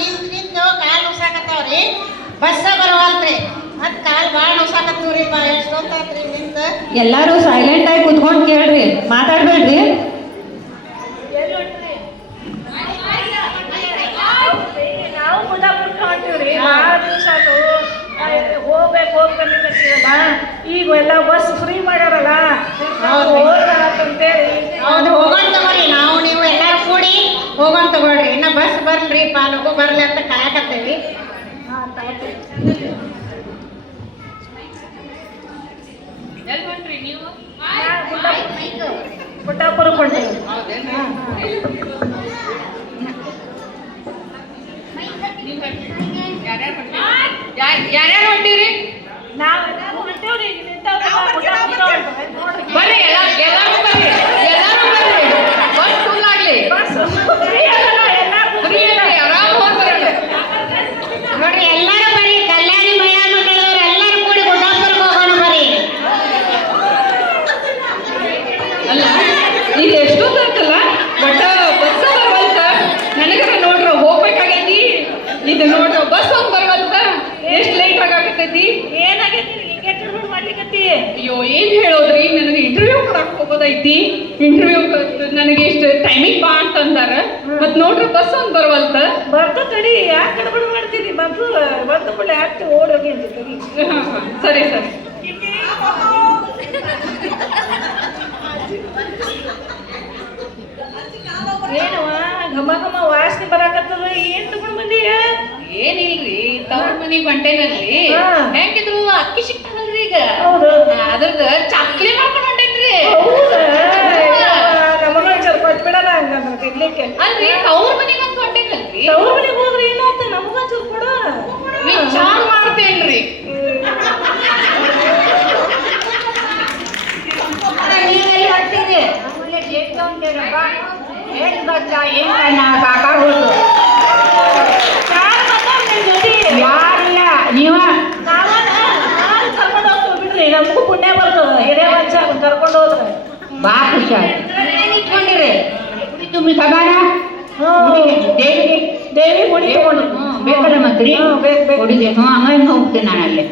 ನಿಂತು ನಿಂತು ಕಾಲು ಉಸಾಕತ್ತಾವ್ರಿ, ಬಸ್ಸ ಬರವಲ್ತ್ರಿ. ಮತ್ ಕಾಲ್ ಬಾಳ ಉಸಾಕತ್ತೀವ್ರಿಪ್ಪ. ಎಷ್ಟೊತ್ತಾತ್ರಿ ನಿಂತು? ಎಲ್ಲಾರು ಸೈಲೆಂಟ್ ಆಗಿ ಕುತ್ಕೊಂಡ್ ಕೇಳ್ರಿ, ಮಾತಾಡ್ಬೇಡ್ರಿ. ನಾವು ಮುದಾಪುರ ಹೊಂಟಿವ್ರಿ, ಭಾಳ ದಿವಸ ಆಯ್ತು. ಹೋಗ್ಬೇಕಂತೀವಲ್ಲ, ಈಗ ಎಲ್ಲ ಬಸ್ ಫ್ರೀ ಮಾಡ್ಯಾರಲ್ಲ, ಅಂತೇಳಿ. ಹೌದು, ಹೋಗೋಣ ತಗೋರಿ. ನಾವು ನೀವು ಎಲ್ಲಾರು ಕೂಡಿ ಹೋಗೋಣ ತಗೊಳ್ರಿ. ಇನ್ನ ಬಸ್ ಬರ್ಲ್ರಿ, ಲಗು ಬರ್ಲಿ ಅಂತ ಕಾಯಕತ್ತೇವಿ. ಮುದ್ದಾಪುರಕ್ಕೆ ಹೊಂಟೀವಿ. ಯಾರ್ಯಾರು ಹೊಂಟಿವ್ರಿ? ನಾವೆಲ್ಲ ಹೊಂಟೇವ್ರಿ. ಬರ್ರಿ, ಎಲ್ಲಾರು ಬರ್ರಿ, ಎಲ್ಲಾರು ಬರ್ರಿ. ಬಸ್ ಫುಲ್ ಆಗ್ಲಿ, ಫ್ರೀ ಆಗಲ್ಲ, ಫ್ರೀ ಆಗ್ಲಿ, ಆರಾಮ್ ಹೋಗಿ ಬರೋಣ. ನೋಡ್ರಿ, ಎಲ್ಲಾರು ಬರ್ರಿ. ಕಲ್ಯಾಣಿ ಮಯ್ಯ ಮಂಡಳದವ್ರು ಎಲ್ಲಾರು ಕೂಡಿ ಗುಡ್ಡಾಪುರಕ್ಕೆ ಹೋಗೋಣ ಬರ್ರಿ. ಅಲ್ಲ, ಇದು ಎಷ್ಟೊತ್ತಾಯ್ತಲ್ಲ, ಬಟ್ ಬಸ್ ಬರವಲ್ತ. ನನಗರ ನೋಡ್ರ ಹೋಗ್ಬೇಕಾಗೈತಿ. ಇದು ನೋಡ್ರ ಬಸ್ ಒಂದ್ ಬರವಲ್ತ. ಎಷ್ಟ್ ಲೇಟ್ ಆಗಾಕತ್ತೈತಿ. ಏನಾಗೈತಿ? ಮಾಡ್ಲಿಕ್ಕತ್ತಿ. ಅಯ್ಯೋ, ಏನ್ ಹೇಳೋದ್ರಿ, ನನಗೆ ಇಂಟರ್ವ್ಯೂ ಕೊಡಕ್ ಹೋಗೋದೈತಿ. ಇಂಟರ್ವ್ಯೂ ನನಗೆ ಇಷ್ಟು ಟೈಮಿಂಗ್ ಬಾ ಅಂತಂದಾರ. ಮತ್ ನೋಡ್ರಿ ಬಸ್ ಒಂದ್ ಬರವಲ್ತ. ಬರ್ತ ತಡಿ, ಯಾಕೆ ಗಡಬಡ ಮಾಡ್ತೀರಿ? ಬಂದು ಬಿಡ್ಲಿ, ಯಾಕೆ ಓಡೋಗಿ ಅಂತೀರಿ? ಸರಿ ಸರಿ. ಏನವ ಘಮ ಘಮ ವಾಸನೆ ಬರಾಕತ್ತದ? ಏನ್ ತಗೊಂಡ್ ಬಂದೀಯ? ಏನಿಲ್ರಿ, ತವ್ರ ಮನಿಗ್ ಹೊಂಟೇನಲ್ರಿ. ಹೆಂಗಿದ್ರು ಅಕ್ಕಿ ಸಿಕ್ತಾನಲ್ರಿ ಈಗ. ಹೌದು, ಅದ್ರದ್ದು ಚಕ್ಲಿ ಮಾಡ್ಕೊಂಡು ಹೊಂಟೇನ್ರಿ. ನಮಗ ಸ್ವಲ್ಪ ಕೊಟ್ಬಿಡಲ್ಲ ಹಂಗಂದ್ರೆ ತಿನ್ಲಿಕ್ಕೆ. ಅಲ್ರಿ, ತವ್ರ ಮನಿಗ್ ಅಂತ ಹೊಂಟೇನಲ್ರಿ. ತವ್ರ ಮನೆಗೆ ಹೋದ್ರೆ ಏನಾಯ್ತು? ನಮಗ ಸ್ವಲ್ಪ ಕೊಡ. ವಿಚಾರ ಮಾಡ್ತೇನ್ರಿ. ನೀವೆಲ್ಲಿ ಹೊರ್ತೀರಿ? ಏನ್ ಗೊತ್ತಾ, ಏನ್ ಕಣ್ಣ ಸಾಕಾಗೋದು. ಯಾರಿಲ್ಲ, ನೀವ ಕರ್ಕೊಂಡು ಹೋಗ್ತೀವಿ ಬಿಡ್ರಿ, ನಮಗೂ ಪುಣ್ಯ ಬರ್ತದ. ಹಿರಿಯ ವರ್ಷ ಕರ್ಕೊಂಡು ಹೋದ್ರೆ ಬಾ ಖುಷಿ. ಏನ್ ಇಟ್ಕೊಂಡಿರಿ? ಕುಡಿ ತುಂಬಿ ಸಮಾನ ದೇವಿ ದೇವಿ ಗುಡಿ ತಗೊಂಡು ಬೇಕಲ್ಲ ಮತ್ರಿ. ಬೇಕು ಬೇಕು. ಹಂಗ ಹೋಗ್ತೀನಿ ನಾನು ಅಲ್ಲಿ.